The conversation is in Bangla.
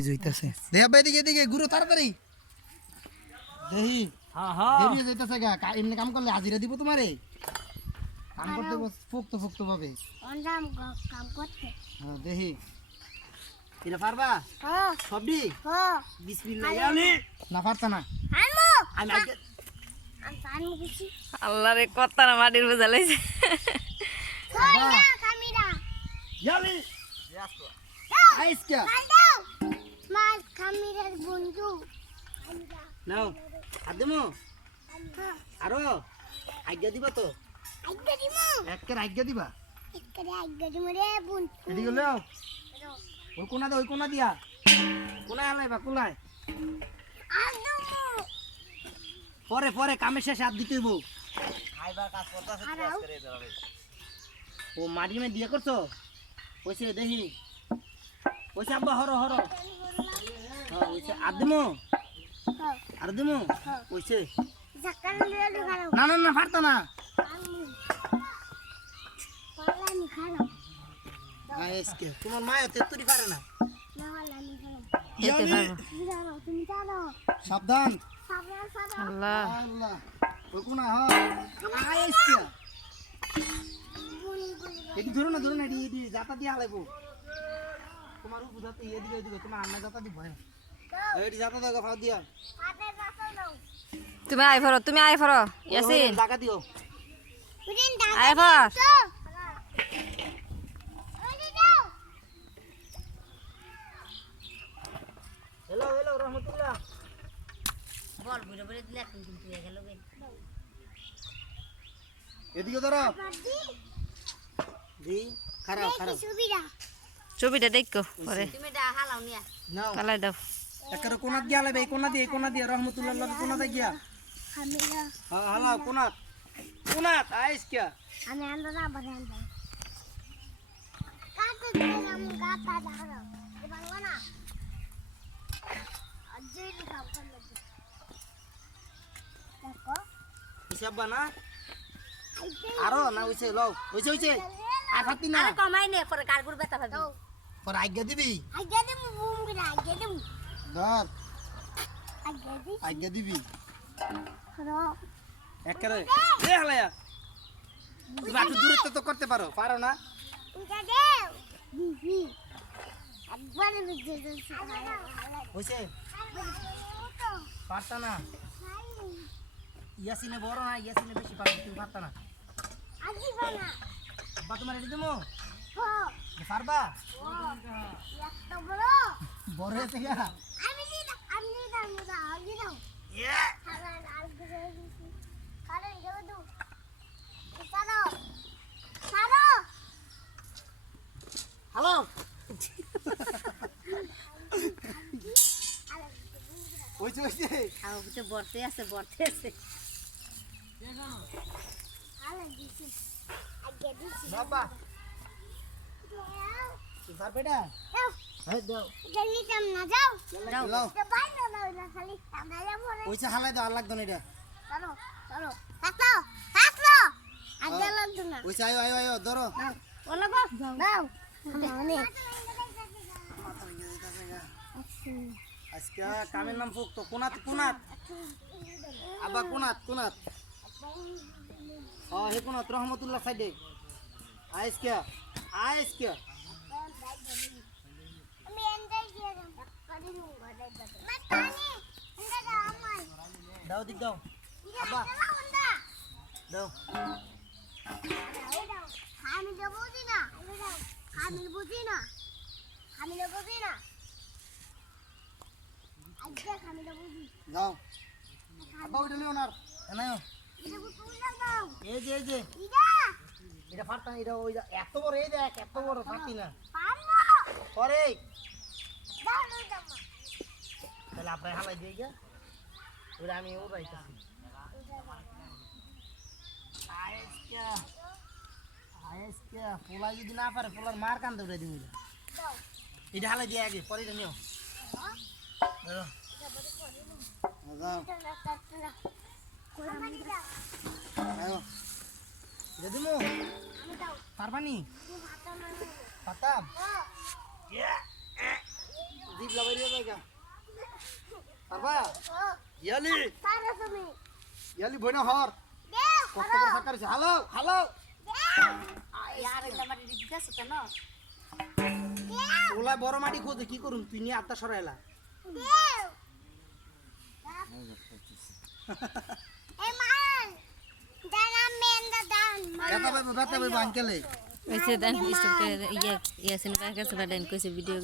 যাইতাছে দেখ ভাই এদিকে গুরু তাড়াতাড়ি দেহি দেরি যাইতাছে গা এমনি কাম করলে হাজিরা দিব তোমারে কাম করতে ফুক্ত ভাবে কাম করতে হ্যাঁ দেহি এটা পারবা হ্যাঁ সবডি হ্যাঁ বিসমিল্লাহ আলি না পারতা না আমি আমি কিছু আল্লাহ রে কত না মাটির বোঝা লাইছে কই না কামিরা ইয়ালি আইস কে দাও মাল কামিরার বন্ধু নাও আদমু আরো আজ্ঞা দিবা তো আইগা দিমু একের আজ্ঞা দিবা একরে আইগা দিমু রে বন্ধু এদিকে লও ওই কোনা দিয়া কোনায় আলাইবা কোনায় আদমু পরে কামের শেষে হাত দিতে হইব খাইবার কাজ করতেছে কাজ করে যাবে ও মাটি মে দিয়ে করছো কইছে দেখি কইছে আব্বা হরো হ্যাঁ কইছে আদমু কইছে জাকার লিয়ে খালো না পারতো না পালানি খালো আইসকে তোমার মা তেতুরি পারে না না পালানি খালো যেতে পারবো জানো তুমি জানো সাবধান সাবধান আল্লাহ আল্লাহ ওই কোনা হ্যাঁ আইসকে এটি ধরো না এটি জাতা দিয়ে আলাইবো তোমার উপর জাতা এদিকে তোমার আন্না জাতা দিব হ্যাঁ এটি জাতা দাও ফাও দিয়া হাতে রাখো নাও তুমি আই ফরো ইয়াসিন জায়গা দিও উদিন আই ফর তো ওই দাও হ্যালো রহমতুল্লাহ বল বুড়ে বুড়ে দিলে কিন্তু হয়ে গেল বে এদিকে ধরো বাদি দি খারাপ সুবিধা ছবিটা দেখো পরে তুমি দা হালাও নিয়া নাও পালাই দাও একটা কোনা দিয়া লাইবে এই কোনা দিয়ে রহমতুল্লাহ লগে কোনা দে গিয়া হামিলা হ্যাঁ হালা কোনা আইস কে আমি আন্দাজ বানান দাও কাটে দিলাম গাতা দাও বাংলা না আজই লিখাও করলে দেখো হিসাব বানা আরো না হইছে আর হাতি না আরে কমাই নে পরে কারগুর বেতা ভাবি পর আজ্ঞা দিবি আগে দেব বুম করে আগে দেব ধর আগে দি আজ্ঞা দিবি করো একবারে এ হালায়া তুমি একটু দূরত্ব তো করতে পারো না উঠা দেও দিদি একবার বিজে দিছি হইছে পারতা না ইয়াসিনে বড় না ইয়াসিনে বেশি পারবে তুমি পারতা না আজি বানা বা তোমার রেডি দেবো হো পারবা একটা বড় বড় হয়েছে গা আমি দিদা মুদা আজি দাও খালা আর গুজে দিছি খালা যাও দু সারো হ্যালো হইছে আমার ভিতরে বর্তে আছে খালা দিছি আগে দিছি বাবা স্যার বেটা যাও হ্যাঁ দাও জলদি কাম না যাও লাও তো বাইরে না খালি আমরা বলে হইছে হালাই দাও আর লাগতো না এটা চলো আগে লাগতো না হইছে আয়ো ধরো বলো গো দাও অনেক আজকে কামের নাম ফুক তো কোনাত আবা কোনাত হে কোনাত রহমতুল্লাহ সাইডে আজকে আমি এন্ডাই দিয়ে দাও কাটি নুন গড়াই দাও মাতানি এন্ডা দাও আমায় দাও দিক দাও আবা দাও আমি দেবো দিনা আমি বুঝি না আজকে আমি দেবো দি দাও আবা ওইটা লিও না এনাও এটা বুঝলা দাও এই যে ইদা এটা ফাটা এটা ওই এত বড় এই দেখ এত বড় ফাটি না পারবো পরে দাও দাও তাহলে আপনার হালাই দিয়ে গিয়া ওরা আমি ও রাইতাছি আজকে পোলা যদি না পারে পোলার মার কান দৌড়ে দিবি এটা হালাই দিয়ে আগে পরে এটা নিও দিমু পারবানি পাতাম জিপ লাগাই পারবা ও ইয়ালি পারো তুমি ইয়ালি বইনা হর দেও কষ্ট করে সাকারিছে হ্যালো হ্যালো ইয়ার এগুলা মাটি দিতে আছে তো না দেও ওলা বড় মাটি খোঁজে কি করুম তুই নিয়ে আত্মা সরাইলা দেও এই মান দানা মেন্দা দান ব্যথা পাইবো আঙ্কেলে Wait, then, stop. Yeah, yes, in the back, that's what I'm going to video.